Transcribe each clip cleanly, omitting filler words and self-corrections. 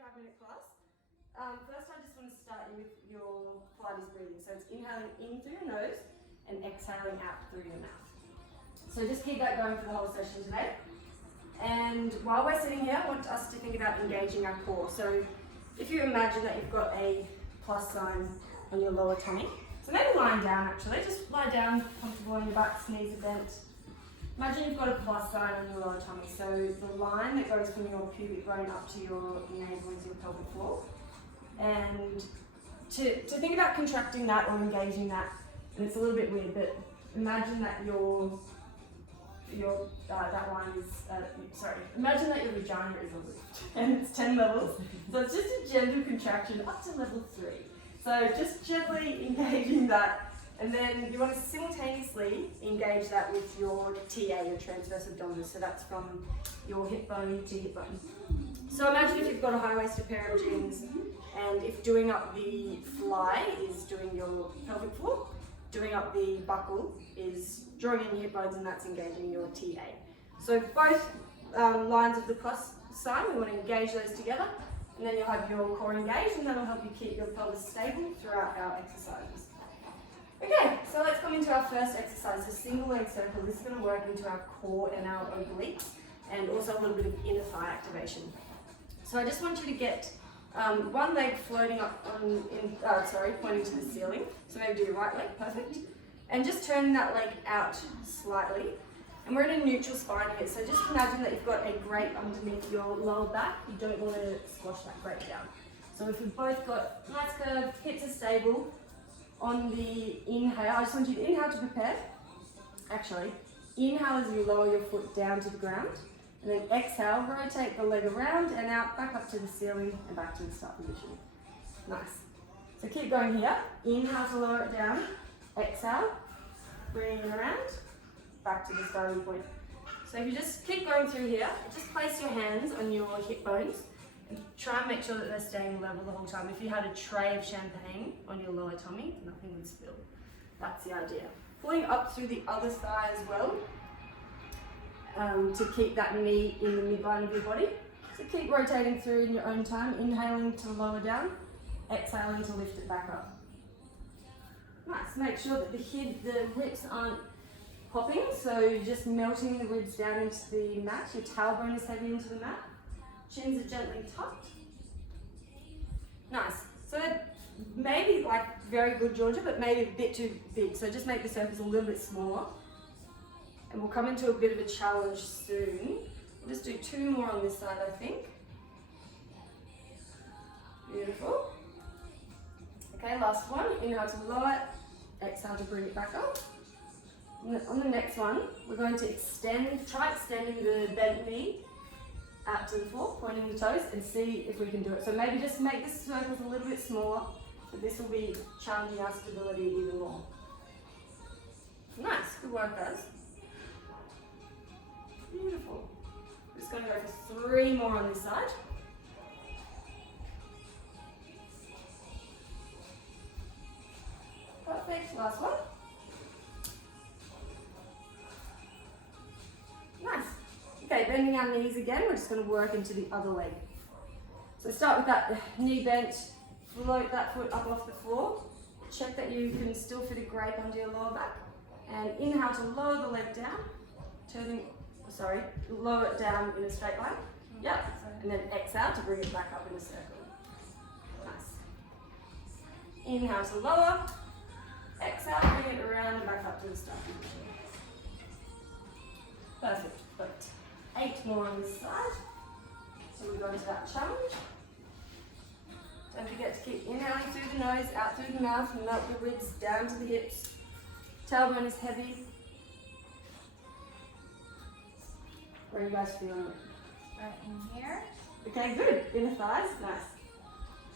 5-minute class. First I just want to start you with your Pilates breathing. So it's inhaling in through your nose and exhaling out through your mouth. So just keep that going for the whole session today. And while we're sitting here, I want us to think about engaging our core. So if you imagine that you've got a plus sign on your lower tummy, so maybe lying down actually, just lie down comfortable on your back, knees are bent. Imagine you've got a plus sign on your lower tummy, so the line that goes from your pubic bone up to your navel is your pelvic floor. And to think about contracting that or engaging that, and it's a little bit weird, but imagine that that line is, imagine that your vagina is a lift, and it's 10 levels, so it's just a gentle contraction up to level 3. So just gently engaging that, and then you want to simultaneously engage that with your TA, your transverse abdominis, so that's from your hip bone to hip bone. So imagine if you've got a high-waisted pair of jeans, and if doing up the fly is doing your pelvic floor, doing up the buckle is drawing in your hip bones, and that's engaging your TA. So both lines of the plus sign, we want to engage those together, and then you'll have your core engaged, and that'll help you keep your pelvis stable throughout our exercises. Okay, so let's come into our first exercise, a single leg circle. This is going to work into our core and our obliques, and also a little bit of inner thigh activation. So I just want you to get one leg floating up pointing to the ceiling. So maybe do your right leg, perfect. And just turn that leg out slightly. And we're in a neutral spine here, so just imagine that you've got a grate underneath your lower back. You don't want to squash that grate down. So if we've both got nice curve, hips are stable, on the inhale, I just want you to inhale to prepare. Actually, inhale as you lower your foot down to the ground. And then exhale, rotate the leg around and out, back up to the ceiling and back to the start position. Nice. So keep going here. Inhale to lower it down. Exhale, bringing it around, back to the starting point. So if you just keep going through here, just place your hands on your hip bones and try and make sure that they're staying level the whole time. If you had a tray of champagne on your lower tummy, nothing would spill. That's the idea. Pulling up through the other thigh as well. To keep that knee in the midline of your body. So keep rotating through in your own time, inhaling to lower down, exhaling to lift it back up. Nice, make sure that the ribs aren't popping, so you're just melting the ribs down into the mat, your tailbone is heavy into the mat, chins are gently tucked. Nice, so maybe like very good Georgia, but maybe a bit too big, so just make the circles a little bit smaller. And we'll come into a bit of a challenge soon. We'll just do 2 more on this side, I think. Beautiful. Okay, last one. Inhale to lower it, exhale to bring it back up. And on the next one, we're going to try extending the bent knee out to the floor, pointing the toes, and see if we can do it. So maybe just make the circles a little bit smaller, but this will be challenging our stability even more. Nice, good work guys. Beautiful. We're just going to go for 3 more on this side. Perfect, last one. Nice. Okay, bending our knees again, we're just going to work into the other leg. So start with that knee bent, float that foot up off the floor. Check that you can still fit a grape under your lower back. And inhale to lower the leg down, lower it down in a straight line. Yep. And then exhale to bring it back up in a circle. Nice. Inhale to lower. Exhale, bring it around and back up to the start position. Perfect. But 8 more on this side. So we go into that challenge. Don't forget to keep inhaling through the nose, out through the mouth, and melt the ribs down to the hips. Tailbone is heavy. Where are you guys feeling it? Right in here. Okay, good. Inner thighs, nice.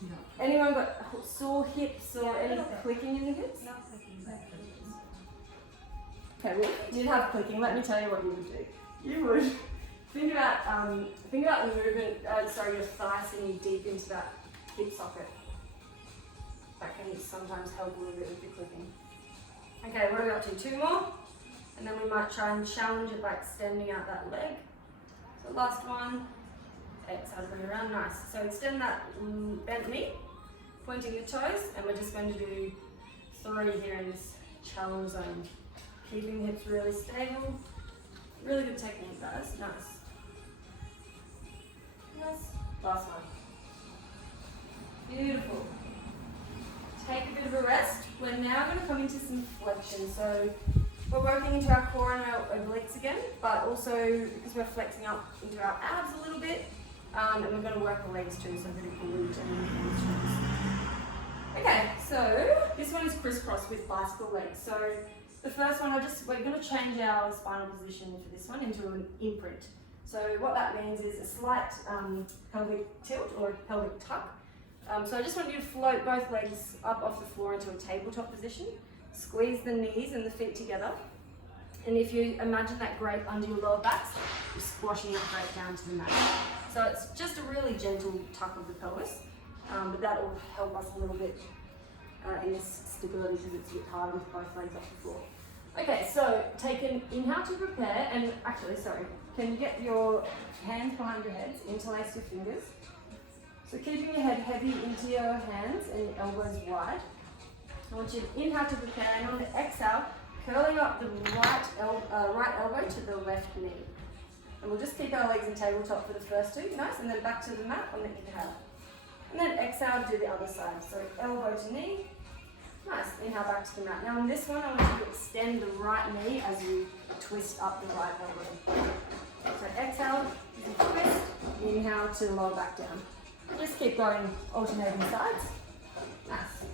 Yeah. Anyone got sore hips or any clicking in the hips? No clicking. Okay, well, if you did have clicking, let me tell you what you would do. You would think about the movement, your thigh sitting deep into that hip socket. That can sometimes help a little bit with the clicking. Okay, what are we up to? 2 more? And then we might try and challenge it by extending out that leg. So last one. Exhale, bring it around, nice. So extend that bent knee, pointing the toes, and we're just going to do 3 here in this challenge zone. Keeping the hips really stable. Really good technique, guys. Nice. Nice. Last one. Beautiful. Take a bit of a rest. We're now going to come into some flexion. So we're working into our core and our obliques again, but also because we're flexing up into our abs a little bit, and we're going to work the legs too, so a bit of glute and hamstrings. Okay, so this one is Criss Cross with bicycle legs. So the first one, we're going to change our spinal position for this one into an imprint. So what that means is a slight pelvic tilt or a pelvic tuck. So I just want you to float both legs up off the floor into a tabletop position. Squeeze the knees and the feet together. And if you imagine that grate under your lower backs, you're squashing it right down to the mat. So it's just a really gentle tuck of the pelvis, but that will help us a little bit in this stability because it's a bit harder with both legs off the floor. Okay, so take an inhale to prepare, and actually, sorry, can you get your hands behind your heads, interlace your fingers. So keeping your head heavy into your hands and your elbows wide. I want you to inhale to prepare, and on the exhale, curling up the right elbow to the left knee. And we'll just keep our legs in tabletop for the first 2, nice, and then back to the mat on the inhale. And then exhale, do the other side. So elbow to knee, nice, inhale back to the mat. Now on this one, I want you to extend the right knee as you twist up the right elbow. So exhale, twist, inhale to lower back down. Just keep going, alternating sides. Nice.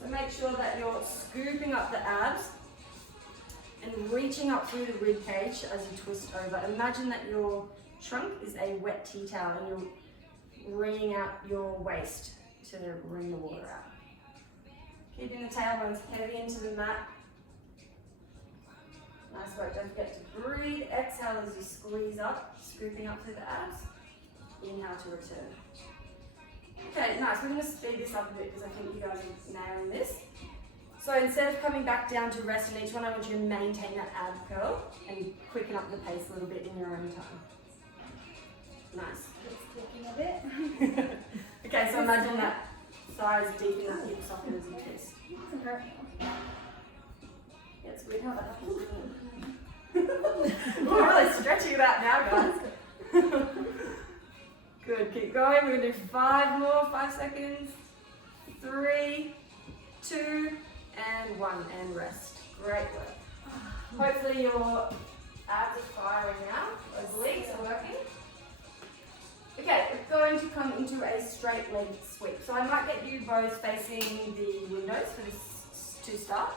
So make sure that you're scooping up the abs and reaching up through the rib cage as you twist over. Imagine that your trunk is a wet tea towel and you're wringing out your waist to wring the water out. Keeping the tailbones heavy into the mat. Nice work, don't forget to breathe. Exhale as you squeeze up, scooping up through the abs. Inhale to return. Okay, nice. We're going to speed this up a bit because I think you guys are nailing this. So instead of coming back down to rest in each one, I want you to maintain that ab curl and quicken up the pace a little bit in your own time. Nice. It's clicking a bit. Okay, so imagine that thighs deep in that hip socket as you twist. It's hurt. Yeah, it's weird how that happens. We're really stretching it out now, guys. Good, keep going. We're going to do 5 more, 5 seconds. 3, 2, and 1, and rest. Great work. Hopefully your abs are firing now. Obliques are working. Okay, we're going to come into a straight leg sweep. So I might get you both facing the windows for this to start.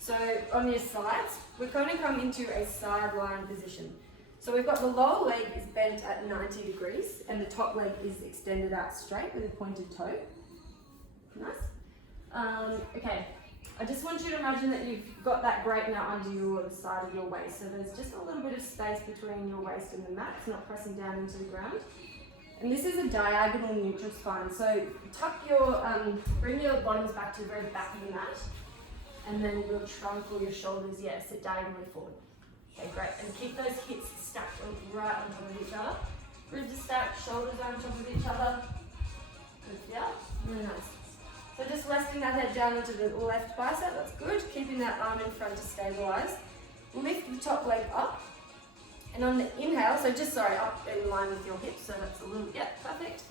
So on your sides, we're going to come into a sideline position. So we've got the lower leg is bent at 90 degrees and the top leg is extended out straight with a pointed toe. Nice. Okay, I just want you to imagine that you've got that grate now under the side of your waist. So there's just a little bit of space between your waist and the mat. It's not pressing down into the ground. And this is a diagonal neutral spine. So tuck your, bring your bottoms back to the very back of the mat. And then your trunk or your shoulders, sit diagonally forward. Okay, great. And keep those hips stacked right on top of each other. Ribs are stacked, shoulders are on top of each other. Good, yeah? Really nice. So just resting that head down into the left bicep, that's good. Keeping that arm in front to stabilize. Lift the top leg up. And on the inhale, up in line with your hips, so that's a little, perfect.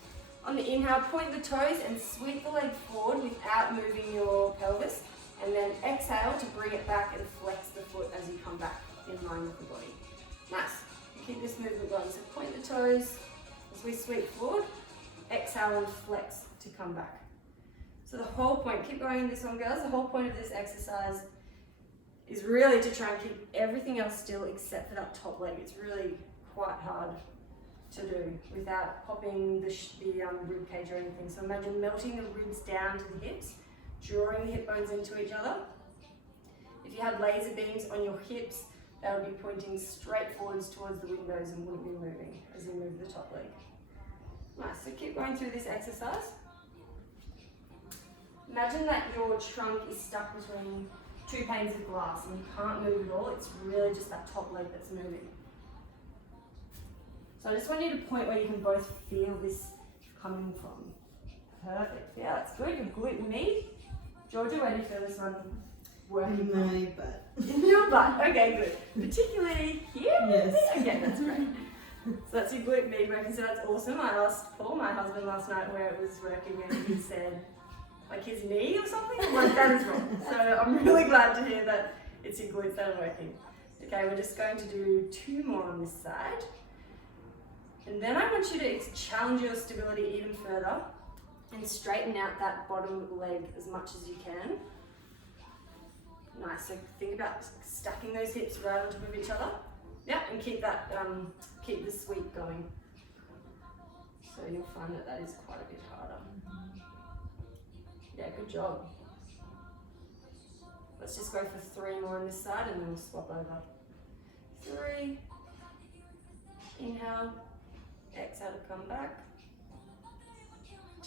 On the inhale, point the toes and sweep the leg forward without moving your pelvis. And then exhale to bring it back and flex the foot as you come back in line with the body. Nice. Keep this movement going. So point the toes as we sweep forward. Exhale and flex to come back. So the whole point, keep going in this one, girls. The whole point of this exercise is really to try and keep everything else still except for that top leg. It's really quite hard to do without popping the rib cage or anything. So imagine melting the ribs down to the hips, drawing the hip bones into each other. If you had laser beams on your hips, they would be pointing straight forwards towards the windows and wouldn't be moving as you move the top leg. Nice, so keep going through this exercise. Imagine that your trunk is stuck between 2 panes of glass and you can't move at all. It's really just that top leg that's moving. So I just want you to point where you can both feel this coming from. Perfect. Yeah, that's good. Your glute med. Georgia, where do you feel this one working In from? my butt. In your butt. Okay, good. Particularly here? Yes. Okay, that's great. So that's your glute med working. So that's awesome. I asked Paul, my husband, last night where it was working, and he said, like his knee or something? I'm like, that is wrong. So I'm really glad to hear that it's your glutes that are working. Okay, we're just going to do 2 more on this side. And then I want you to challenge your stability even further and straighten out that bottom leg as much as you can. Nice, so think about stacking those hips right on top of each other. Yeah, and keep that, keep the sweep going. So you'll find that that is quite a bit harder. Yeah, good job. Let's just go for 3 more on this side and then we'll swap over. 3, inhale, exhale to come back.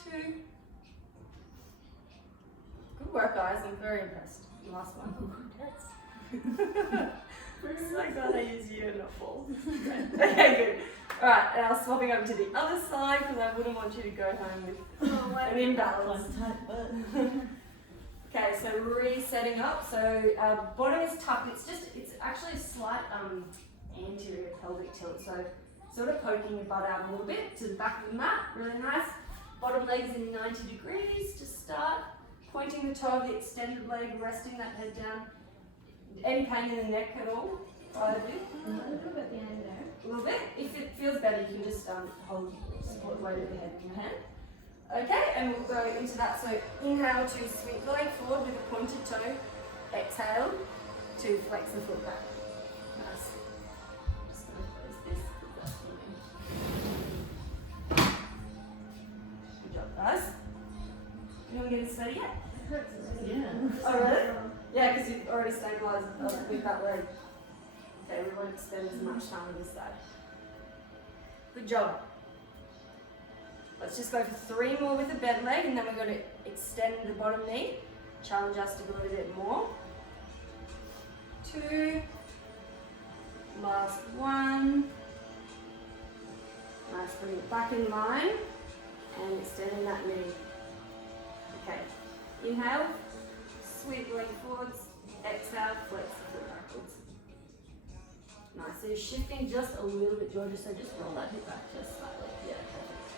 2. Good work, guys. I'm very impressed. Last one. So glad I used you and not Paul. Okay, good. Alright, now swapping over to the other side because I wouldn't want you to go home with an imbalance. Okay, so resetting up. So bottom is tucked. It's actually a slight anterior pelvic tilt. So sort of poking your butt out a little bit to the back of the mat. Really nice. Bottom leg's in 90 degrees to start. Pointing the toe of the extended leg, resting that head down. Any pain in the neck at all? Either bit? A little bit at the end there. A little bit. If it feels better, you can just hold support the weight of the head in your hand. Okay, and we'll go into that. So inhale to sweep the leg forward with a pointed toe. Exhale to flex the foot back. Nice. Just going to close this. Good job, guys. Anyone getting sweaty yet? It hurts already. Yeah. Oh, really? Yeah, because you've already stabilised with that leg. Okay, we won't spend as much time on this side. Good job. Let's just go for 3 more with the bent leg, and then we're going to extend the bottom knee. Challenge our stability a bit more. 2. Last 1. Nice, bring it back in line, and extending that knee. Okay, inhale, sweep the leg forwards, exhale, flex the foot backwards. Nice, so you're shifting just a little bit, Georgia, so just roll that hip back just slightly. Yeah, perfect.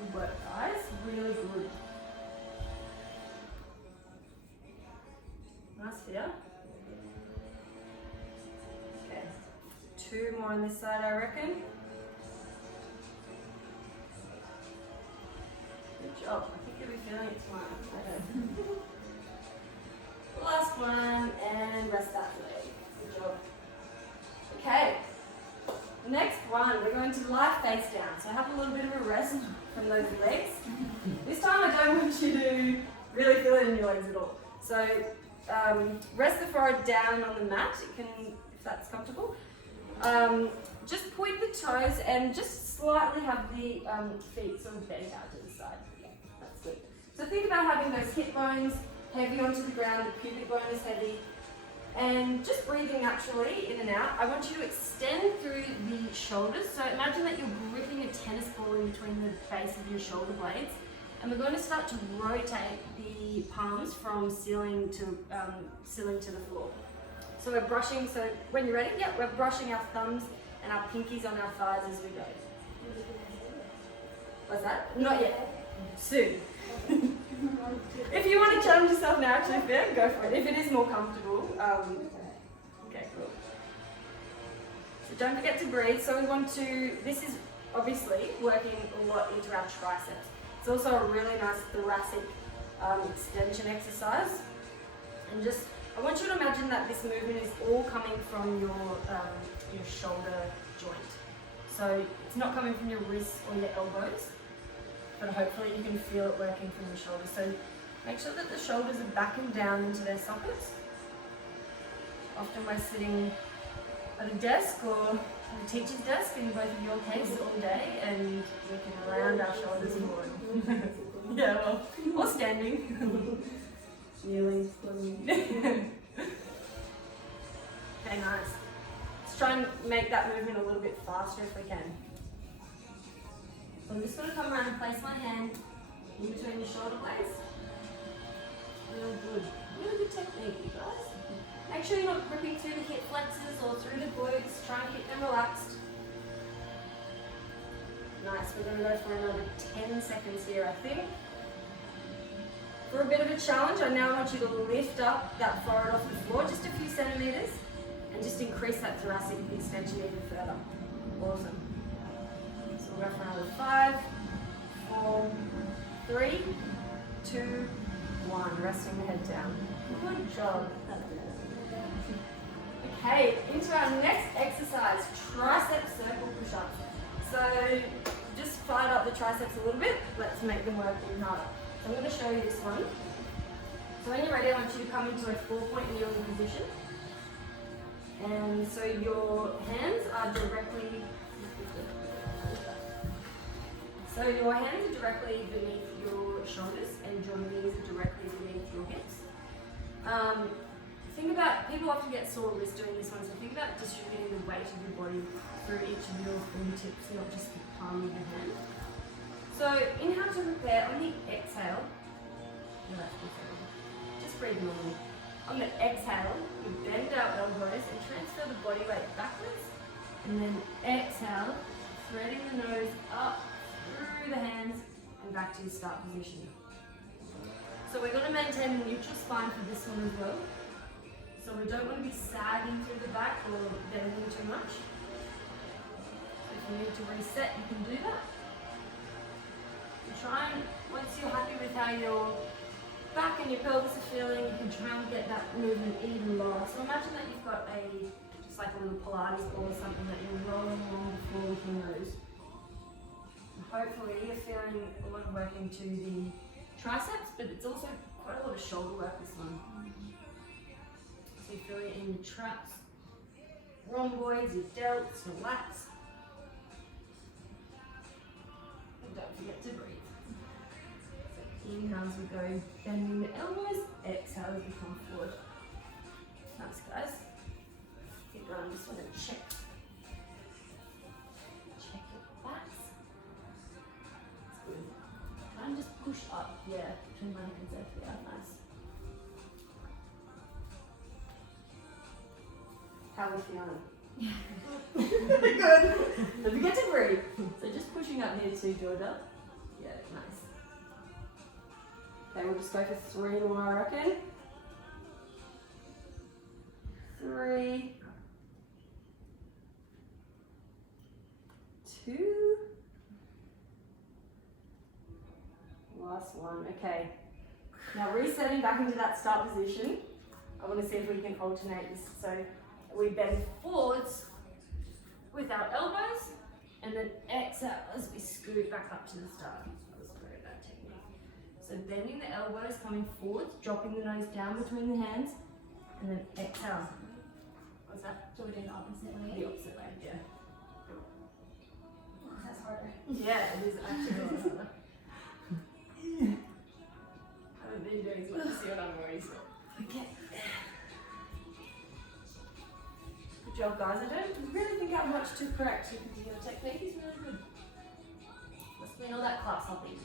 Good work, guys, really good. Nice here. Okay, 2 more on this side, I reckon. Good job. I think you'll be feeling it tomorrow. Last one, and rest that leg. Good job. Okay. Next one, we're going to lie face down. So have a little bit of a rest from those legs. This time I don't want you to really feel it in your legs at all. So rest the forehead down on the mat. It can, if that's comfortable. Just point the toes and just slightly have the feet sort of bent out to the side. Yeah, that's good. So think about having those hip bones heavy onto the ground, the pubic bone is heavy, and just breathing naturally in and out. I want you to extend through the shoulders. So imagine that you're gripping a tennis ball in between the base of your shoulder blades, and we're going to start to rotate the palms from ceiling to the floor. So we're brushing, so when you're ready, yeah, we're brushing our thumbs and our pinkies on our thighs as we go. What's that? Not yet. Soon. If you want to challenge yourself now, actually, fair, go for it. If it is more comfortable, okay, cool. So don't forget to breathe. So we want to, this is obviously working a lot into our triceps. It's also a really nice thoracic extension exercise. And just, I want you to imagine that this movement is all coming from your shoulder joint. So it's not coming from your wrists or your elbows, but hopefully you can feel it working from your shoulders. So make sure that the shoulders are back and down into their sockets. Often we're sitting at a desk or at a teacher's desk, in both of your case, all day, and we can round our shoulders forward. Yeah, well, or standing. Kneeling. Okay, nice. Let's try and and make that movement a little bit faster if we can. So I'm just going to come around and place my hand in between the shoulder blades. Real good. Really good technique, you guys. Make sure you're not gripping through the hip flexors or through the glutes. Try and keep them relaxed. Nice. We're going to go for another 10 seconds here, I think. For a bit of a challenge, I now want you to lift up that forehead off the floor just a few centimeters and just increase that thoracic extension even further. Awesome. So we'll go for another 5, 4, 3, 2, 1. Resting the head down. Good job. Okay, into our next exercise, tricep circle push-ups. So just fire up the triceps a little bit. Let's make them work even harder. So I'm going to show you this one. So when you're ready, I want you to come into a 4-point kneeling position. And so your hands are directly beneath your shoulders and your knees are directly beneath your hips. Think about, people often get sore wrists doing this one, so think about distributing the weight of your body through each of your fingertips, not just the palm of your hand. So inhale to prepare. On the exhale, just breathe normally. On the exhale, we bend our elbows and transfer the body weight backwards. And then exhale, threading the nose up through the hands and back to your start position. So we're going to maintain a neutral spine for this one as well. So we don't want to be sagging through the back or bending too much. So if you need to reset, you can do that. And try and, once you're happy with how your back and your pelvis are feeling, you can try and get that movement even lower. So imagine that you've got just like a little Pilates ball or something that you're rolling along the floor with your nose. And hopefully you're feeling a lot of work into the triceps, but it's also quite a lot of shoulder work this one. So you feel it in your traps, rhomboids, your delts, your lats. And don't forget to breathe. So inhale as we go, bending the elbows, exhale as we come forward. Nice, guys. Keep going, just want to check your backs. That's good. Try and just push up, yeah, between my hands there, yeah, nice. How are we feeling? Good. Don't forget to breathe. So just pushing up here too, Georgia. Yeah, nice. Okay, we'll just go for 3 more, I reckon. 3, 2. Last one. Okay. Now resetting back into that start position. I want to see if we can alternate this. So we bend forwards with our elbows and then exhale as we scoot back up to the start. That was great, that technique. So bending the elbows, coming forwards, dropping the nose down between the hands, and then exhale. What's that? So we do the opposite way? The opposite way, yeah. That's harder. Yeah, it is actually a lot harder. I haven't been doing as much to see what I'm already so. Okay. Good job, guys. I don't really think I have much to correct because your technique is really good. Must mean all that class hopping.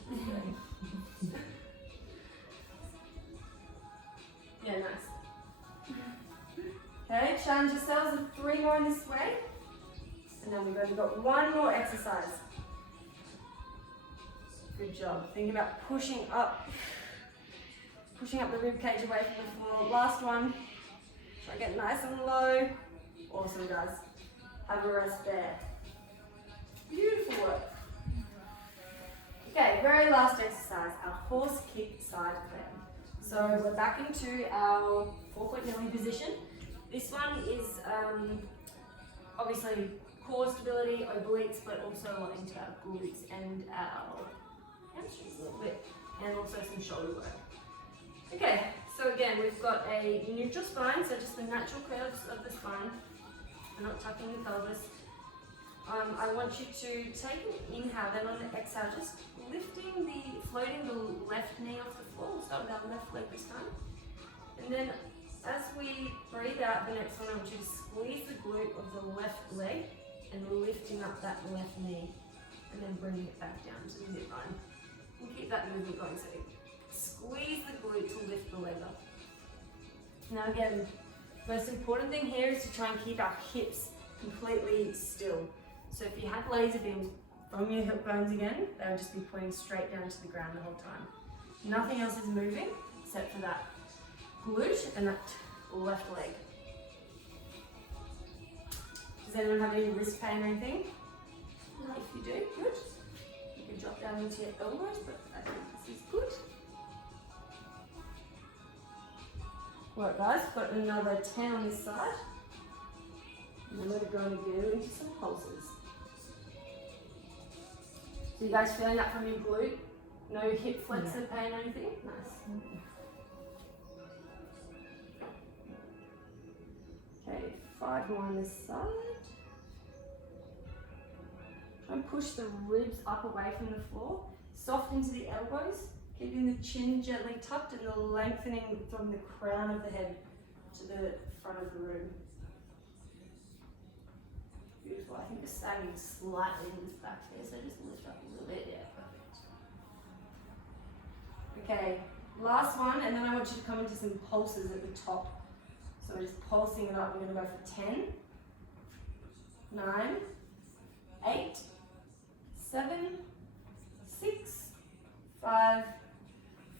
Yeah, nice. Okay, challenge yourselves with 3 more in this way. And then we've got 1 more exercise. Good job. Think about pushing up the rib cage away from the floor. Last one. Try to get nice and low. Awesome, guys. Have a rest there. Beautiful work. Okay, very last exercise, our horse kick side clam. So we're back into our 4-point kneeling position. This one is obviously core stability, obliques, but also a lot into our glutes and our hamstrings a little bit, and also some shoulder work. Okay, so again, we've got a neutral spine, so just the natural curves of the spine. We're not tucking the pelvis. I want you to take an inhale, then on the exhale, just floating the left knee off the floor. We'll start with our left leg this time. And then as we breathe out the next one, I want you to squeeze the glute of the left leg and lifting up that left knee and then bringing it back down to the midline. And keep that movement going, so squeeze the glute to lift the leg up. Now again, most important thing here is to try and keep our hips completely still. So if you had laser beams from your hip bones again, they would just be pointing straight down to the ground the whole time. Nothing else is moving except for that glute and that left leg. Does anyone have any wrist pain or anything? No. If you do, good. You can drop down into your elbows, but I think this is good. Right guys, got another 10 on this side. And then we're going to go into some pulses. So you guys feeling that from your glute? No hip flexor pain or anything? Nice. Okay, 5 more on this side. Try and push the ribs up away from the floor. Soft into the elbows, keeping the chin gently tucked and the lengthening from the crown of the head to the front of the room. Beautiful. I think we're standing slightly in this back here, so just lift up a little bit. Yeah, perfect. Okay, last one, and then I want you to come into some pulses at the top. So we're just pulsing it up. We're going to go for 10, 9, 8, 7, 6, 5,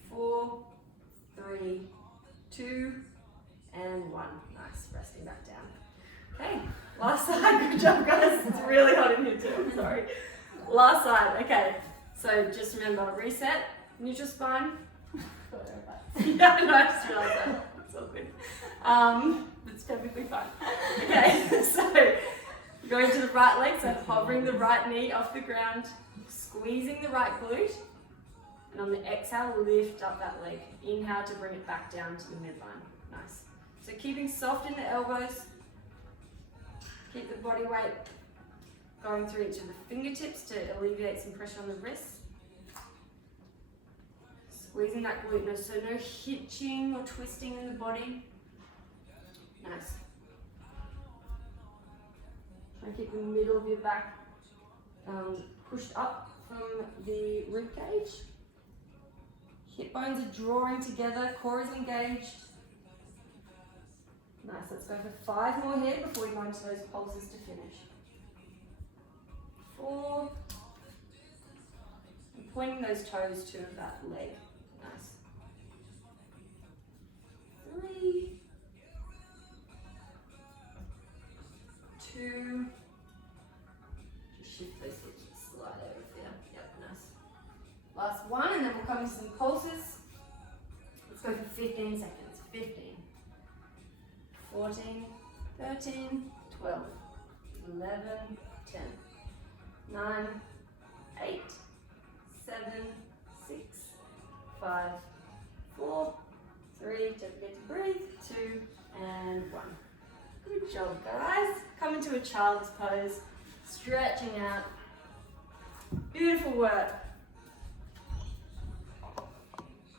4, 3, 2, and 1. Nice, resting back down. Okay, last side. Good job, guys. It's really hot in here too. I'm sorry. Last side. Okay, so just remember, reset, neutral spine. Yeah, no, I just realised that. It's all good. It's perfectly fine. Okay, so going to the right leg, so hovering the right knee off the ground, squeezing the right glute, and on the exhale, lift up that leg. Inhale to bring it back down to the midline. Nice. So keeping soft in the elbows, keep the body weight going through each of the fingertips to alleviate some pressure on the wrists. Squeezing that glute, so no hitching or twisting in the body. Nice. Try and keep the middle of your back pushed up from the rib cage. Hip bones are drawing together, core is engaged. Nice, let's go for 5 more here before we go into those pulses to finish. 4. And pointing those toes to that leg. Nice. 3. 2. Just shift those hips and slide over there. Yep, nice. Last one, and then we'll come into some pulses. Let's go for 15 seconds. 15. 14, 13, 12, 11, 10, 9, 8, 7, 6, 5, 4, 3, don't forget to breathe, 2, and 1. Good job, guys. Come into a child's pose, stretching out. Beautiful work.